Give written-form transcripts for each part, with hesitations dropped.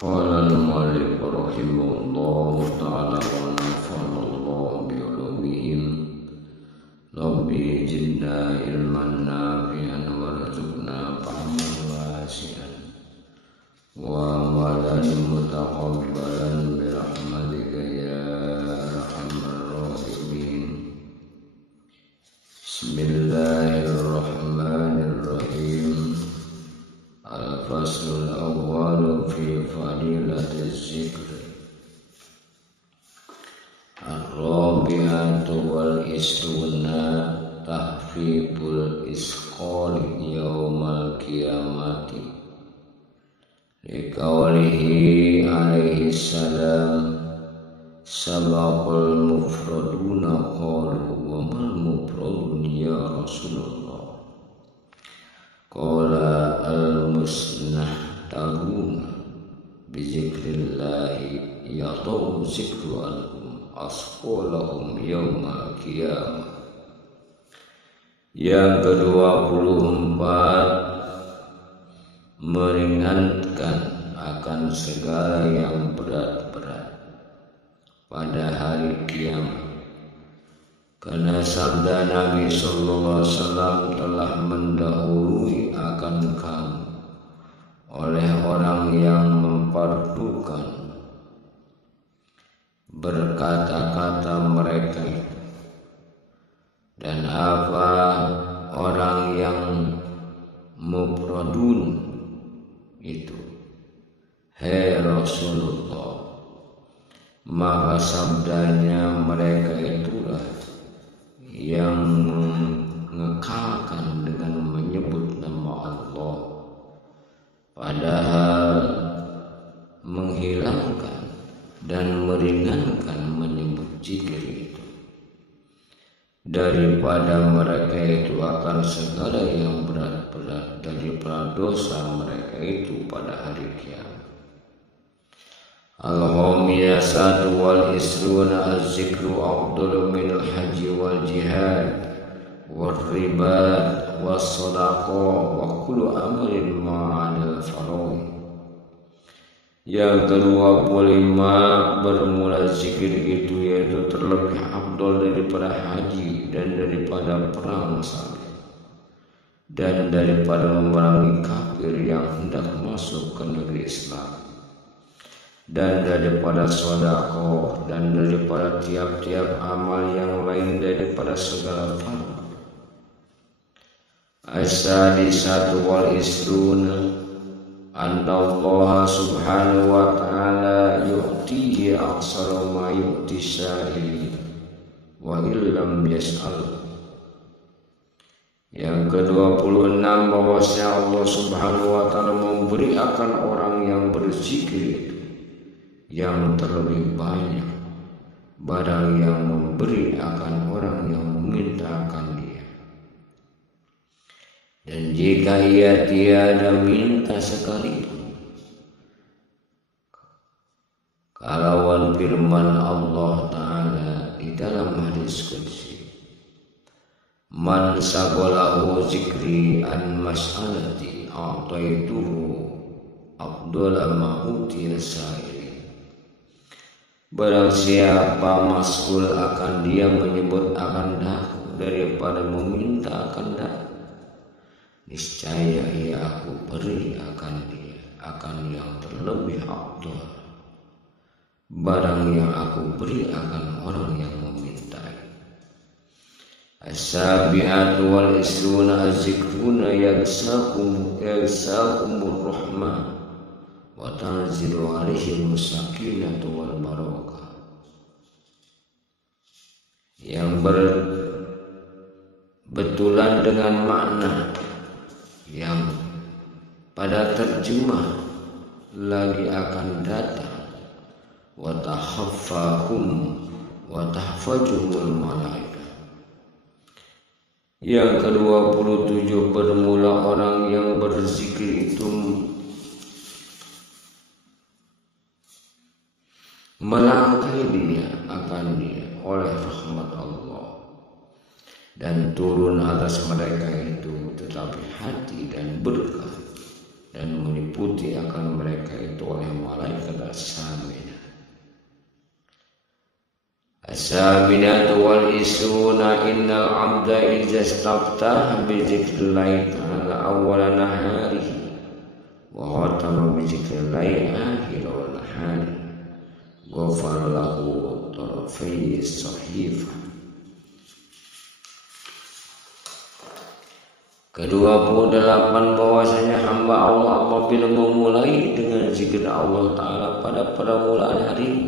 Qala al-mu'allif rahimahullahu ta'ala wa nafa'allahu bi'ulumihim. Rabbi zidna ilman nafi'an warzuqna fahman wasi'an wa amalan mutaqabbalan birahmatika ya arhamar rahimin. Bismillahirrahmanirrahim. Al-faslul awwal fi fadilatiz zikr. Ar-rabi'atu wal istuna tahfiful isqali yaumal qiyamati. Liqaulihi alaihi salam sabaqul mufraduna qalu wa mal mufradun ya Rasulullah. Qala al-musnahtaruna bizikrillahi yatau zikru anhum asqalahum yawma qiyamah. Yang ke-24, meringankan akan segala yang berat-berat pada hari kiamat. Karena sabda Nabi sallallahu alaihi wasallam telah mendahului akan kamu oleh orang yang mempardukan berkata-kata mereka itu, dan apa orang yang mufradun itu, hai Rasulullah, maka sabdanya mereka itulah yang mengekalkan dengan menyebut nama Allah, padahal menghilangkan dan meringankan menyebut zikir itu daripada mereka itu akan segala yang berat-berat daripada dosa mereka itu pada hari kiamat. Al-Hamiyasatu wal isruna az-zikru afdalu minal haji wal jihad wal ribat was sadaqah wa kullu amrin ma'anil faraid. Yang ke-25, bermula zikir itu yaitu terlebih afdal daripada haji dan daripada perang salib dan daripada memerangi kafir yang hendak masuk ke negeri Islam, dan daripada sedekah, dan daripada tiap-tiap amal yang lain daripada segala fardu. As-sadisatu wal isruna anna Allah subhanahu wa ta'ala yu'tihi aqsara ma yu'ti sya'ili wa illam yas'al. Yang ke-26, bahwasanya Allah subhanahu wa ta'ala memberi akan orang yang berzikir itu yang terlebih banyak barang yang memberi akan orang yang meminta akan dia. Dan jika ia tiada minta sekalipun, kalauan firman Allah Ta'ala di dalam hadis qudsi, man sagolahu zikri an mas'alati a'taituhu afdala ma utiya sa'ili. Barang siapa mas'ul akan dia menyebut akan daku daripada meminta akan daku, niscaya ia aku beri akan dia akan yang terlebih afdal barang yang aku beri akan orang yang memintai. As-sabi'atu wal isruna az-zikruna yagsakumur rahmah wa tanzilu alaihim sakinatu wal barakah. Yang berbetulan dengan makna yang pada terjemah lagi akan datang, wa tahaffahum wa tahfajuhul malaika. Yang ke-27, bermula orang yang berzikir itu melangkai dia akan dia oleh rahmat Allah, dan turun atas mereka itu tetapi hati dan berkah dan mereka itu oleh malaikat as-saminatu wal isuna innal abda idza istaftaha bi dzikrillahi ta'ala awwala naharihi wa khatama bi dzikrillahi akhira nahari ghafara lahu tarafai as-sahifa. Ke-28 bahwasanya hamba Allah apabila memulai dengan zikir Allah Ta'ala pada permulaan hari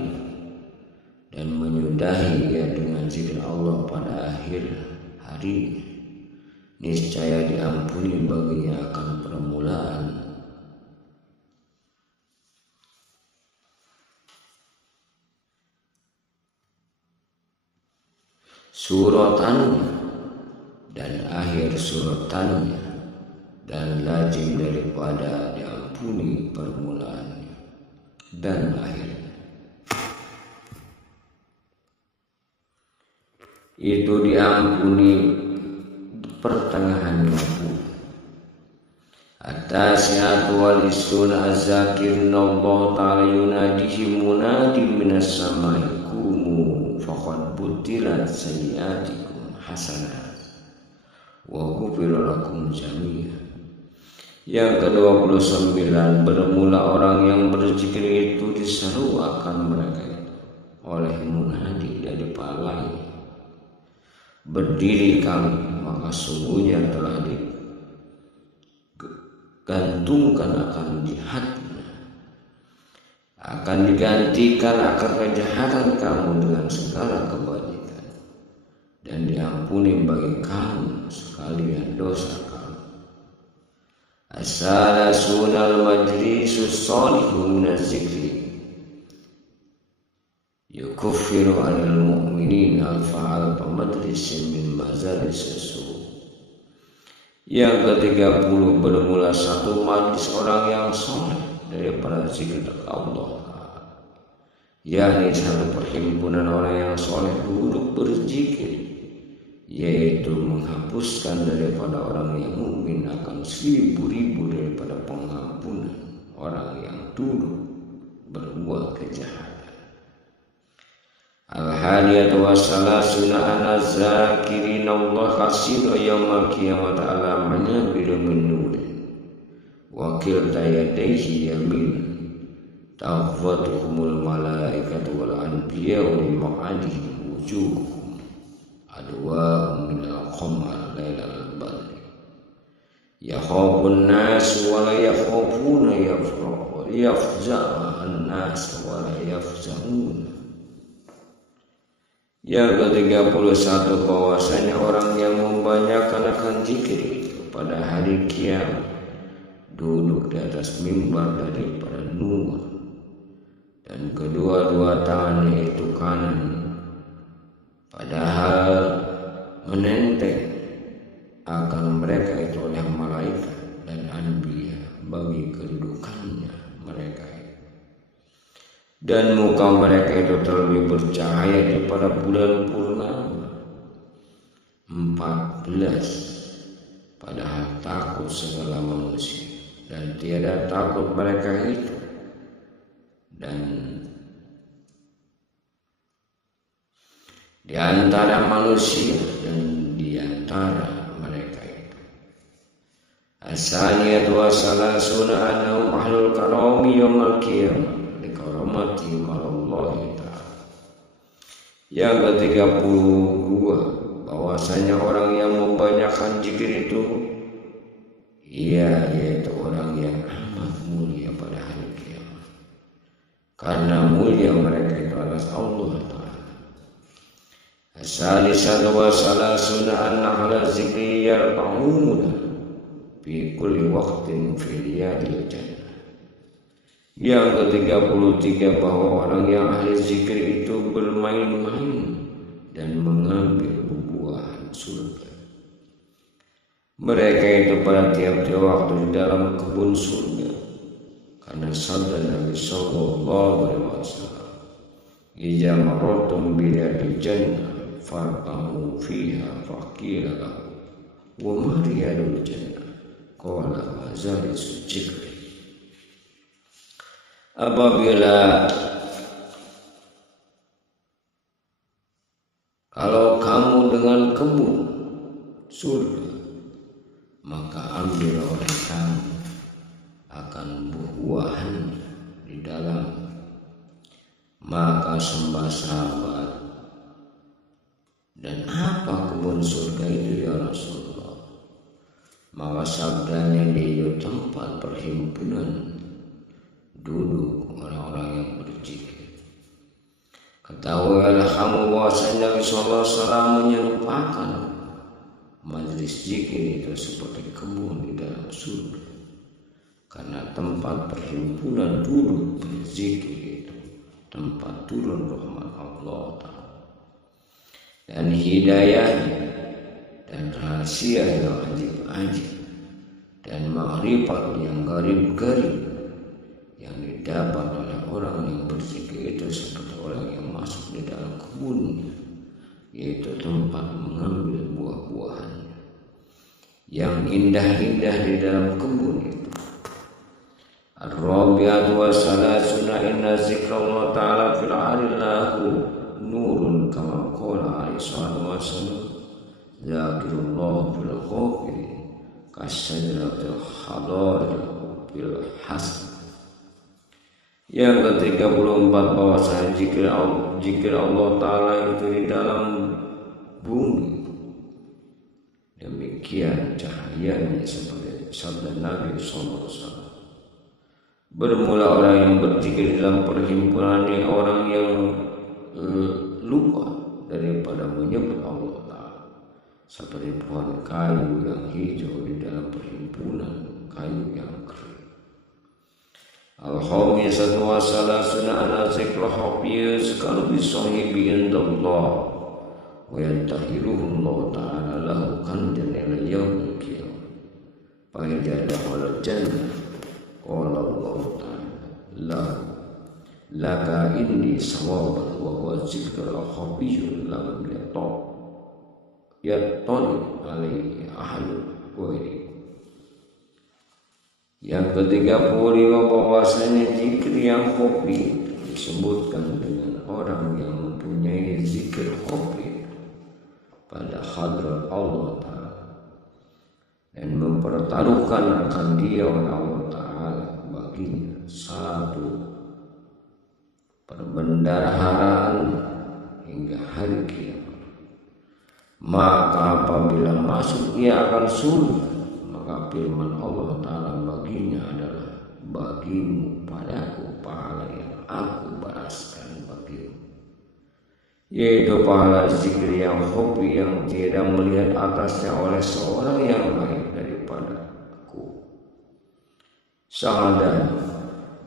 dan menyudahi dengan zikir Allah pada akhir hari, niscaya diampuni baginya akan permulaan. Suratannya dan akhir suratannya, dan lazim daripada diampuni permulaannya dan akhirnya. Itu diampuni pertengahannya pun. At-tasi'atu wal isuna az-zakirin Allah ta'ala yunadihi munadi minas samai kumu faqad butilat sayyiatikum hasanah wa ghufira lakum jami'an. Yang ke-29 bermula orang yang berzikir itu diseru akan mereka oleh munadi dari palanya, berdiri kami, maka sungguhnya telah digantungkan akan jihadnya, akan digantikan akan kejahatan kamu dengan segala kebajikan, dan diampuni bagi kamu sekalian dosa kamu. As-salasunal majlisus salihu minaz zikri yukuffiru 'alal mu'minin al-fa'al majlisin min mazalis as-su'. Yang ke-30 bermula satu majlis orang yang soleh daripada zikir Allah, yakni satu perhimpunan orang yang soleh duduk berzikir, yaitu menghapuskan daripada orang yang mukmin akan 1000 daripada pengampunan orang yang dulu berbuat kejahatan. Al-hadiyatu wassalasuna an-zakirin Allah khasira yawmal qiyamah ala manabiru min nurin wa kilta yadayhi yamin taghfatuhumul malaikatu wal anbiya'u li maq'adihim wujuhuhum adwa minal qamar lailal badri yakhafun nas wa la yakhafuna yafza'un nas wa la yafza'un. Yang ke-31 bahwasanya orang yang membanyakkan akan zikir pada hari kiamat duduk di atas mimbar daripada nur, dan kedua-dua tangannya itu kanan, padahal menenteng akan mereka itu oleh malaikat dan anbiya bagi kedudukannya mereka itu. Dan muka mereka itu terlebih bercahaya daripada bulan purnama 14, padahal takut segala manusia, dan tiada takut mereka itu. Dan di antara manusia dan di antara mereka itu asalnya dua salah sunnah anhum ahlul karami yawmal qiyamah dikaramati Allah ta'ala. Yang ke-32 bahwasanya orang yang membanyakkan zikir itu yaitu orang yang amat mulia pada hari kiamat, karena mulia mereka itu atas Allah Ta'ala. As-salisatu wa salasuna anna ala zikri yarfa'una fi kulli waqtin fi riyadil jannah. Yang ke-33 bahwa orang yang ahli zikir itu bermain-main dan mengambil buah surga. Mereka itu pada tiap-tiap waktu di dalam kebun surga, karena sabda Nabi sallallahu alaihi wasallam, "Idza marartum bil jannah farqamu fiha faqila lahu wa ma riyadul jannah qala mazalis zikri." apabila kalau kamu dengan kebun surga, maka ambil oleh kamu akan buah-buahan di dalam. Maka sembah sahabat, dan apa kebun surga itu ya Rasulullah? Maka sabdanya, dia tempat perhimpunan duduk orang-orang yang berzikir. Ketahuilah kamu bahwasanya Nabi sallallahu alaihi wasallam menyerupakan majelis zikir itu seperti kebun di dalam surga, karena tempat perhimpunan duduk berzikir itu tempat turun rahmat Allah Ta'ala, dan hidayahnya dan rahasia yang ajib-ajib dan makrifat yang garib-garib yang didapat oleh orang yang berzikir itu seperti orang yang masuk di dalam kebun, yaitu tempat mengambil buah-buahannya yang indah-indah di dalam kebun itu. Ar-Rabi'atu wa salasuna inna zikrullah ta'ala fil arillahu nurun kama qala alaihi salatu wassalam zakirullah fil khawfi kasyajaratil hadaril fil hasan. Yang ke-34 bahwasanya zikir Allah Ta'ala itu di dalam bumi, demikian cahayanya seperti sabda Nabi SAW. Bermula orang yang berzikir dalam perhimpunan ini orang yang lupa daripada menyebut Allah Ta'ala, seperti pohon kayu yang hijau di dalam perhimpunan kayu yang kering. Al-Khamisatu wa salasuna anna zikra hafiz qalbi sahibi indallah wa yantahiruhu Allah Ta'ala lahu kandan ila yaumil qiyamah fa idza dakhala al-jannah qala Allah Ta'ala laka inni sawaban wa huwa zikra hafiz lam yatani alaihi ahadun ghairi. Yang ke-35 bahwasanya zikir yang khafi disebutkan dengan orang yang mempunyai zikir khafi pada hadrat Allah Ta'ala dan mempertaruhkan akan dia oleh Allah Ta'ala baginya satu perbendaharaan hingga hari kiamat. Maka apabila masuk ia akan surga, maka firman Allah Ta'ala baginya adalah bagimu padaku pahala yang aku balaskan bagimu, yaitu pahala zikir yang hobi yang tidak melihat atasnya oleh seorang yang lain daripada aku. Sahadat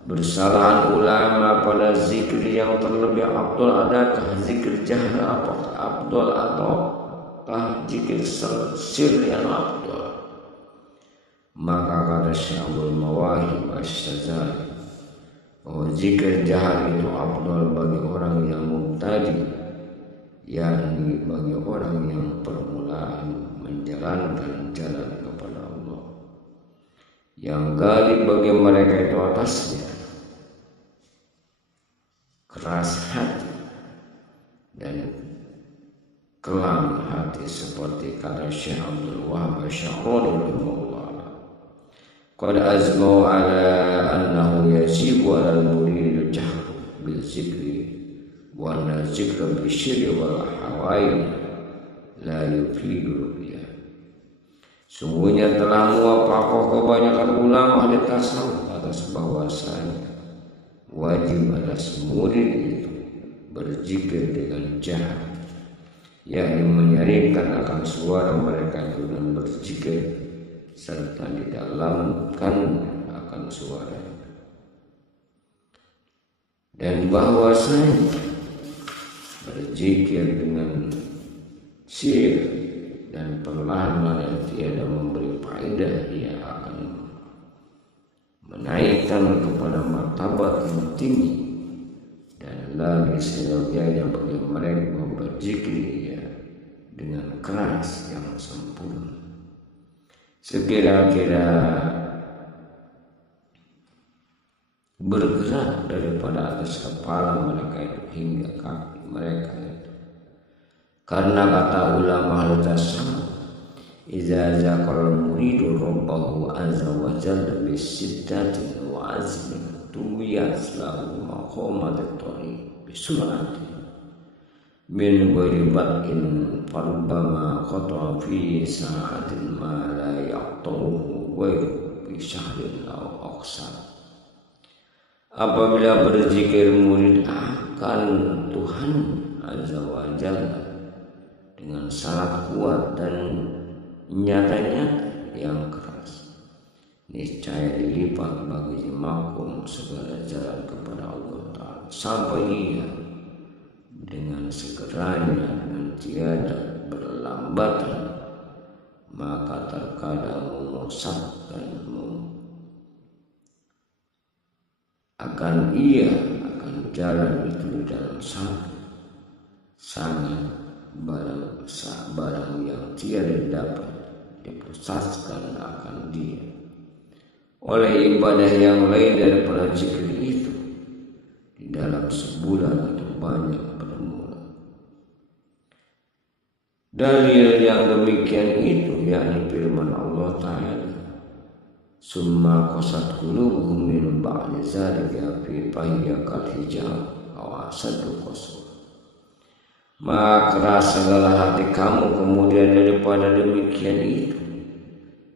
bersalahan ulama pada zikir yang terlebih afdal, adakah zikir jahra apakah afdal ataukah zikir sir yang afdal? Maka kata Syaikhul Mawahib Asy-Syadzali bahwa zikir jahar itu afdal bagi orang yang mubtadi, yakni bagi orang yang permulaan menjalankan jalan kepada Allah. Yang galib bagi mereka itu atasnya keras hati dan kelam hati, seperti kata Syekh Abdul Wahab Asy-Sya'rani rahimahullah, qad azmu ala annahu yajibu ala al-murid jahr bil zikri wa anna zikra bil syirri wal hawain la yufidu ru'ya. Sungguhnya telah muwafaqah kebanyakan ulama ahli tasawuf atas bahwasanya wajib atas murid itu berzikir dengan jahr, yakni menyaringkan akan suara mereka itu dan berzikir serta didalamkan akan suaranya, dan bahwasanya berzikir dengan sir dan perlahan-lahan tiada memberi faedah, ia akan menaikkan kepada martabat yang tinggi, dan lagi seyogyanya bagi mereka berzikir ya dengan keras yang sempurna. Sekira-kira bergerak daripada atas kepala mereka itu hingga kaki mereka itu. Karena kata ulama al-tasawuf, idza zaqal muridu rabbahu azza wa jalla bi siddatin wa azmin tuwiyat lahu maqamat at-tariq bi sur'atin min ghairi bad'in farubbama khata fi sa'atin ma la yaqtahu ghairu bi syahrin aw aqsar. Apabila berzikir murid akan Tuhan azza wa jalla dengan sangat kuat dan nyata-nyata yang keras, niscaya dilipat bagi makum segala jalan kepada Allah Ta'ala sampai ia dengan segeranya dan tiada berlambatan, maka terkadang memusatkan akan ia akan jalan itu dalam sangat barang yang tiada dapat dipusatkan akan dia oleh ibadah yang lain daripada zikir itu di dalam sebulan atau banyak bermula. Dalil yang demikian itu yakni firman Allah Ta'ala, summa qasat qulubuhum min ba'di zalika fi fahiyya kal hijab aw asadu qaswa. Maka keras segala hati kamu kemudian daripada demikian itu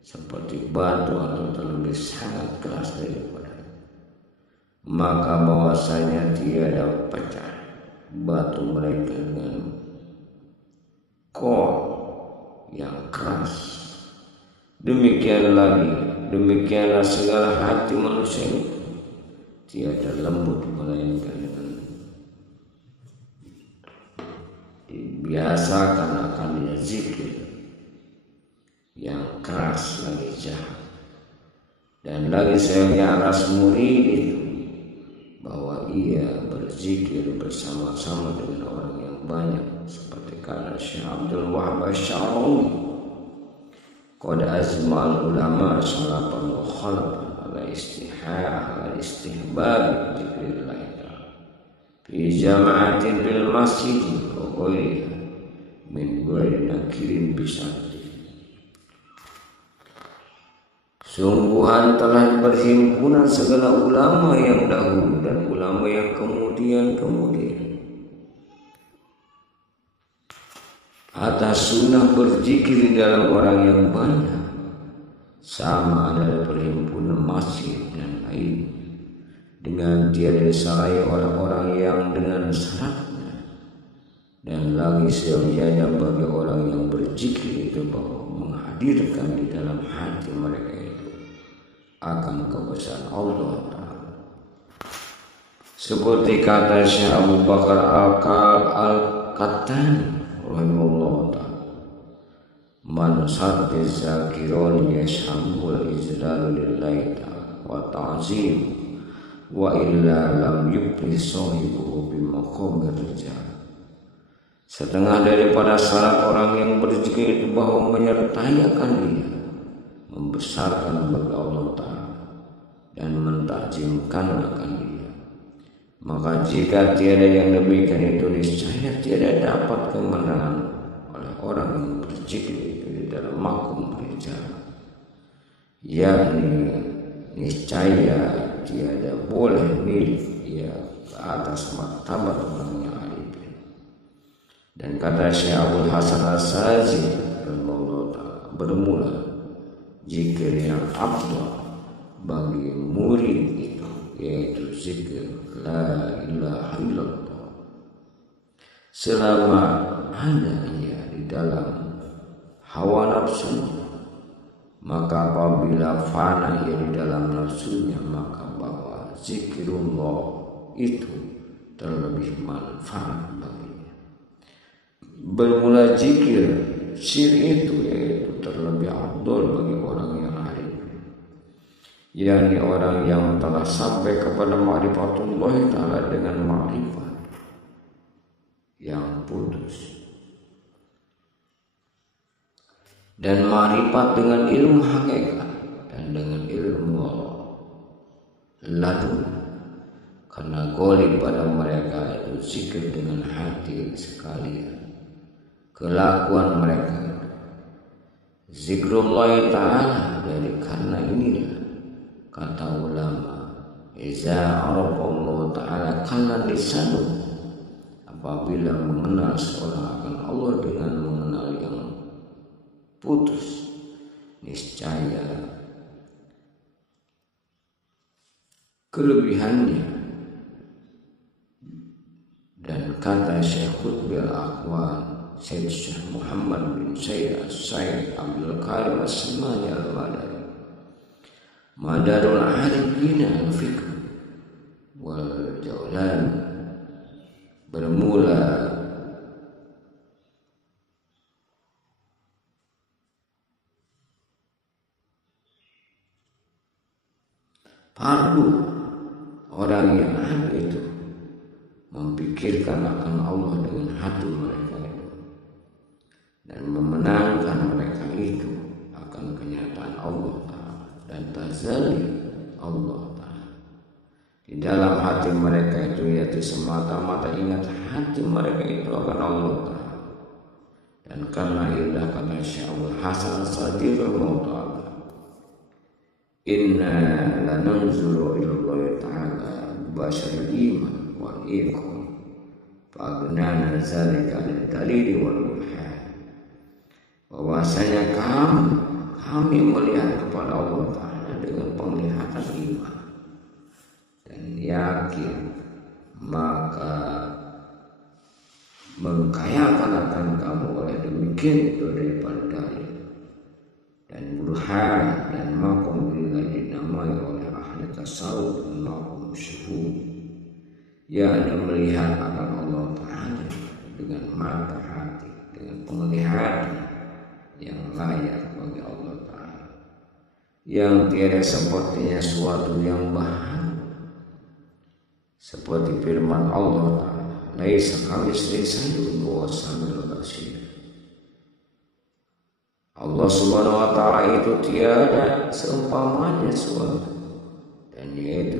seperti batu atau terlebih sangat keras daripada. Maka bahwasanya tiada pecah batu mereka dengan kol yang keras. Demikianlah segala hati manusia itu tiada lembut melainkan dengan dibiasakan akan zikir yang keras lagi jahat. Dan lagi sayangnya aras murid itu bahwa ia berzikir bersama-sama dengan orang yang banyak, seperti kata Syekh Abdul Wahab Asy-Sya'rawi, qad azmal ulama salafan wa khalafan ala istihbab dzikrillah fi jama'atin bil masjid wa ghairiha min ghairi nakirin bisati. Sungguhan telah berhimpunan segala ulama yang dahulu dan ulama yang kemudian atas sunnah berzikir dalam orang yang banyak, sama ada perhimpunan masjid dan lain, dengan tiada disarai orang-orang yang dengan syaratnya. Dan lagi seyogyanya bagi orang yang berzikir itu bahwa menghadirkan di dalam hati mereka itu akan kebesaran Allah Ta'ala. Seperti kata Syekh Abu Bakar Al-Qattani rahimahullah ta'ala, man sadda zakirun yashamul izlalu lillahi ta'ala wa ta'zim wa illa lam yubli sahibuhu bimaqamir rijal. Setengah daripada syarat orang yang berzikir itu bahwa menyertai akan dia, membesarkan bagi Allah Ta'ala dan mentakjimkan akan dia. Maka jika tiada yang demikian itu, niscaya tiada dapat kemenangan oleh orang yang berzikir itu di dalam makom rijal, yakni niscaya tiada boleh milik dia ke atas martabat orang yang arifin. Dan kata Syekh Abdul Hasan As-Sazi bermula zikir yang afdal bagi murid itu yaitu zikir la ilaha illallah selama ada ia di dalam hawa nafsunya. Maka apabila fana ia di dalam nafsunya, maka bahwa zikirullah itu terlebih manfaat baginya. Bermula zikir sir itu yaitu terlebih afdal bagi orang yang arif, yakni orang yang telah sampai kepada ma'rifatullah Ta'ala dengan ma'rifat yang putus, dan ma'rifat dengan ilmu hakikat dan dengan ilmu ladun karena golib pada mereka itu zikir dengan hati sekalian. Kelakuan mereka zikrullah ta'ala, dari karena inilah kata ulama, iza arafallahu ta'ala kana lisanu, apabila mengenal seorang akan Allah dengan mengenal yang putus, niscaya kelebihannya. Dan kata Syekh Qutbil Aqwan Syekh Muhammad bin Syekh Abdul Qadir As-Samani Al-Madani, madarul arifina al-fikr wal jawlan, bermula fardu orang yang ada itu memikirkan akan Allah dengan hati mereka itu, dan memenangkan mereka itu akan kenyataan Allah Ta'ala dan tazali Allah Ta'ala di dalam hati mereka itu, yaitu semata-mata ingat hati mereka itu akan Allah Ta'ala. Dan karena indah kata Syaikhul Hasan Sadirul Ta'ala, inna lananzuru ilallahi ta'ala basyaril iman wal iqam fa'agnana zalika al-dalili wal burhan, bahwasanya kami melihat kepada Allah Ta'ala dengan penglihatan iman dan yakin, maka mengkayakan akan kamu oleh demikian itu daripada dalil dan burhan dan makom bila dinamai oleh ahli tasawuf dan makom syuhud, yakni melihat akan Allah Ta'ala dengan mata hati, dengan penglihatan yang layak bagi Allah Ta'ala, yang tiada sepertinya suatu yang bahagia, seperti firman Allah Ta'ala, laisa kamitslihi syai'un wa huwas samiul basir. Allah Subhanahu wa Ta'ala itu tiada seumpamanya suatu, dan yaitu